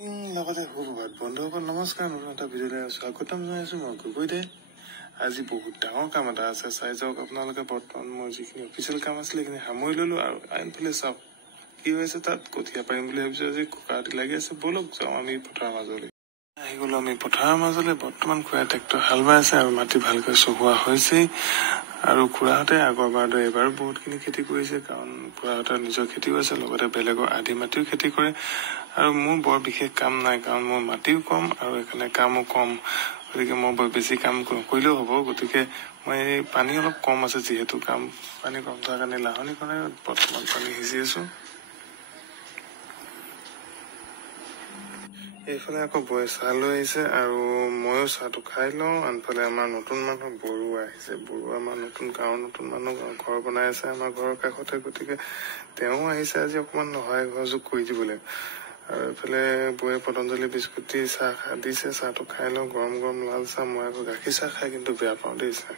লগতে সুপ্ৰভাত বন্ধুসকল, নমস্কাৰ। নতুন এটা ভিডিঅ'লৈ স্বাগতম জনাইছো মই গগৈদে। আজি বহুত ডাঙৰ কাম এটা আছে, চাই যাওক আপোনালোকে। বৰ্তমান মোৰ যিখিনি অফিচিয়েল কাম আছিলে সেইখিনি সামৰি ললো, আৰু আনফালে চাওক কি হৈছে। তাত কঠীয়া পাৰিম বুলি ভাবিছো। আজি কুকাৰটি লাগি আছে। বলক যাওঁ আমি পথাৰৰ মাজলৈ। আহি গলো আমি পথাৰৰ মাজলৈ। বৰ্তমান খুৰাই ট্ৰেক্টৰ হাল বাই আছে আৰু মাটি ভালকৈ চহোৱা হৈছেই। আৰু খুৰাহঁতে আগৰবাৰ দৰে এইবাৰ বহুতখিনি খেতি কৰিছে, কাৰণ খুৰাহঁতৰ নিজৰ খেতিও আছে, লগতে বেলেগৰ আধি মাটিও খেতি কৰে। আৰু মোৰ বৰ বিশেষ কাম নাই, কাৰণ মোৰ মাটিও কম আৰু এইফালে কামো কম। গতিকে মই বৰ বেছি কাম নকৰিলেও হ'ব। গতিকে মই পানী অলপ কম আছে, যিহেতু পানী কম থকাৰ কাৰণে লাহনিখনে বৰ্তমান পানী সিঁচি আছো। এইফালে আকৌ বৌয়ে চাহ লৈ আহিছে আৰু ময়ো চাহটো খাই লওঁ। আনফালে আমাৰ নতুন মানুহ বৰুৱা আহিছে। বৰুৱা আমাৰ নতুন মানুহ ঘৰ বনাই আছে আমাৰ ঘৰৰ কাষতে। গতিকে তেওঁ আহিছে আজি অকমান সহায় সহযোগ কৰি দিবলৈ। আৰু এইফালে বৌয়ে পতঞ্জলি বিস্কুট দি চাহ দিছে। চাহটো খাই লওঁ, গৰম গৰম লাল চাহ। মই আকৌ গাখীৰ চাহ খাই কিন্তু বেয়া পাওঁ দেই। চাহ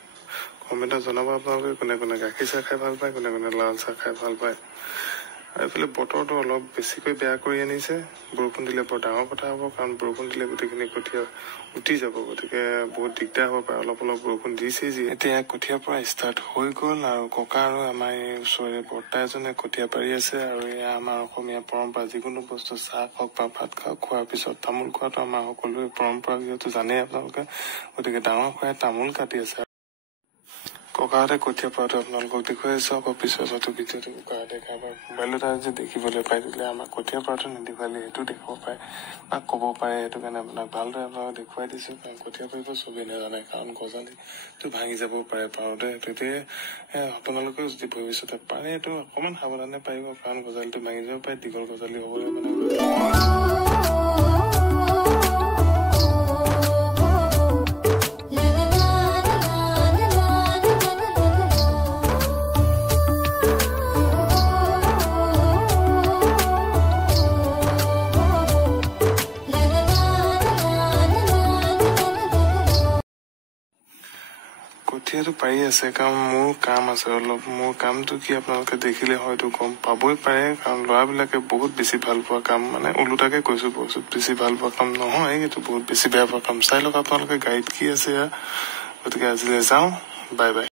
কমেণ্টত জনাব আপোনালোকে কোনে কোনে গাখীৰ চাহ খাই ভাল পায়, কোনে কোনে লাল চাহ খাই ভাল পায়। আৰু এইফালে বতৰটো অলপ বেছিকৈ বেয়া কৰি আনিছে। বৰষুণ দিলে বৰ ডাঙৰ কথা হ'ব, কাৰণ বৰষুণ দিলে গোটেইখিনি কঠীয়া উঠি যাব। গতিকে বহুত দিগদাৰ হ'ব পাৰে। অলপ অলপ বৰষুণ দিছেই যি। এতিয়া কঠীয়াৰ পৰা ষ্টাৰ্ট হৈ গ'ল, আৰু ককা আৰু আমাৰ এই ওচৰৰে বৰ্তা এজনে কঠীয়া পাৰি আছে। আৰু এয়া আমাৰ অসমীয়া পৰম্পৰা, যিকোনো বস্তু চাহ খাওক বা ভাত খাওক, খোৱাৰ পিছত তামোল খোৱাটো আমাৰ সকলোৰে পৰম্পৰা, যিহেতু জানেই আপোনালোকে। গতিকে ডাঙৰ খুৰাই তামোল কাটি আছে। ককাহঁতে কঠীয়া পৰাটো আপোনালোকক দেখুৱাই আছো। আকৌ পিছত হয়তো ভিডিঅ'টো ককাহঁতে খাই বা মোবাইলত যে দেখিবলৈ পাই, দিলে আমাক কঠীয়া পৰাটো নেদেখুৱালে সেইটো দেখাব পাৰে বা ক'ব পাৰে। সেইটো কাৰণে আপোনাক ভালদৰে আপোনালোকক দেখুৱাই দিছো। কাৰণ কঠীয়া পাৰিব চবেই নাজানে, কাৰণ গজালিটো ভাঙি যাব পাৰে পাৰোতে। তেতিয়া আপোনালোকেও যদি ভৱিষ্যতে পাৰে এইটো অকমান সাৱধানে পাৰিব, কাৰণ গজালিটো ভাঙি যাব পাৰে। দীঘল গজালি হ'বলৈ মানে কঠীয়াটো পাৰি আছে, কাৰণ মোৰ কাম আছে অলপ। মোৰ কামটো কি আপোনালোকে দেখিলে হয়তো গম পাবই পাৰে, কাৰণ ল'ৰাবিলাকে বহুত বেছি ভাল পোৱা কাম, মানে ওলোটাকে কৈছো, বহুত বেছি ভাল পোৱা কাম নহয়, কিন্তু বহুত বেছি বেয়া পোৱা কাম। চাই লওক আপোনালোকে গাড়ীত কি আছে। গতিকে আজিলৈ যাওঁ, বাই বাই।